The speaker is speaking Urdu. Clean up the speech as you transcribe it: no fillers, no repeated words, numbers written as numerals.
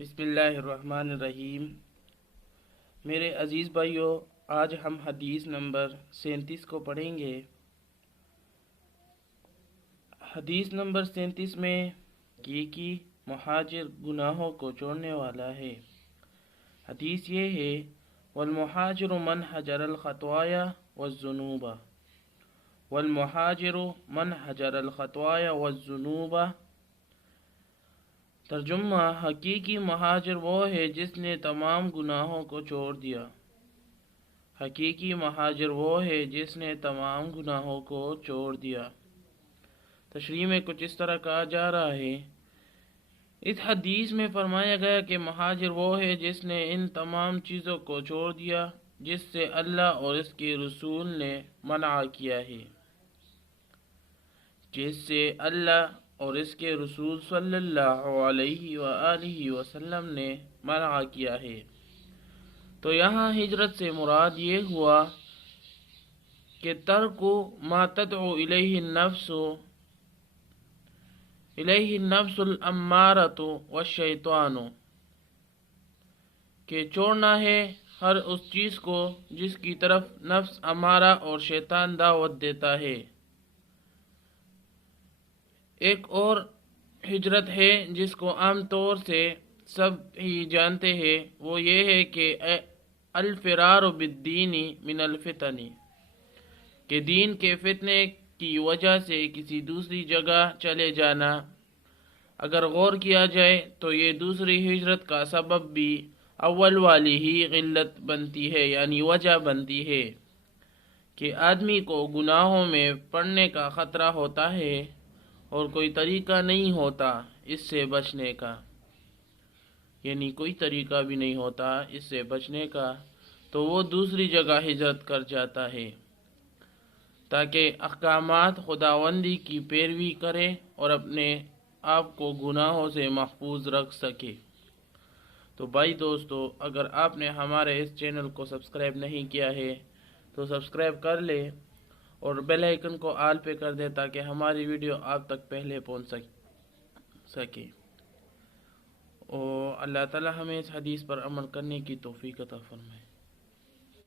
بسم اللہ الرحمن الرحیم۔ میرے عزیز بھائیوں، آج ہم حدیث نمبر 37 کو پڑھیں گے۔ حدیث نمبر 37 میں کی مہاجر گناہوں کو چھوڑنے والا ہے۔ حدیث یہ ہے: والمہاجر من حجر الخطایا والذنوب، والمہاجر من حجر الخطایا والذنوب۔ ترجمہ: حقیقی مہاجر وہ ہے جس نے تمام گناہوں کو چھوڑ دیا۔ حقیقی مہاجر وہ ہے جس نے تمام گناہوں کو چھوڑ دیا۔ تشریح میں کچھ اس طرح کہا جا رہا ہے: اس حدیث میں فرمایا گیا کہ مہاجر وہ ہے جس نے ان تمام چیزوں کو چھوڑ دیا جس سے اللہ اور اس کے رسول نے منع کیا ہے، جس سے اللہ اور اس کے رسول صلی اللہ علیہ وآلہ وسلم نے منع کیا ہے۔ تو یہاں ہجرت سے مراد یہ ہوا کہ ترک ما تدعو الیہ النفس الامارۃ والشیطان، کہ چھوڑنا ہے ہر اس چیز کو جس کی طرف نفس امارہ اور شیطان دعوت دیتا ہے۔ ایک اور ہجرت ہے جس کو عام طور سے سب ہی جانتے ہیں، وہ یہ ہے کہ الفرار بالدین من الفتن، کہ دین کے فتنے کی وجہ سے کسی دوسری جگہ چلے جانا۔ اگر غور کیا جائے تو یہ دوسری ہجرت کا سبب بھی اول والی ہی غلط بنتی ہے، یعنی وجہ بنتی ہے کہ آدمی کو گناہوں میں پڑنے کا خطرہ ہوتا ہے اور کوئی طریقہ نہیں ہوتا اس سے بچنے کا، یعنی کوئی طریقہ بھی نہیں ہوتا اس سے بچنے کا، تو وہ دوسری جگہ ہجرت کر جاتا ہے تاکہ احکامات خداوندی کی پیروی کرے اور اپنے آپ کو گناہوں سے محفوظ رکھ سکے۔ تو بھائی دوستو، اگر آپ نے ہمارے اس چینل کو سبسکرائب نہیں کیا ہے تو سبسکرائب کر لے اور بیل آئیکن کو آل پہ کر دے تاکہ ہماری ویڈیو آپ تک پہلے پہنچ سکے۔ اور اللہ تعالی ہمیں اس حدیث پر عمل کرنے کی توفیق عطا فرمائے۔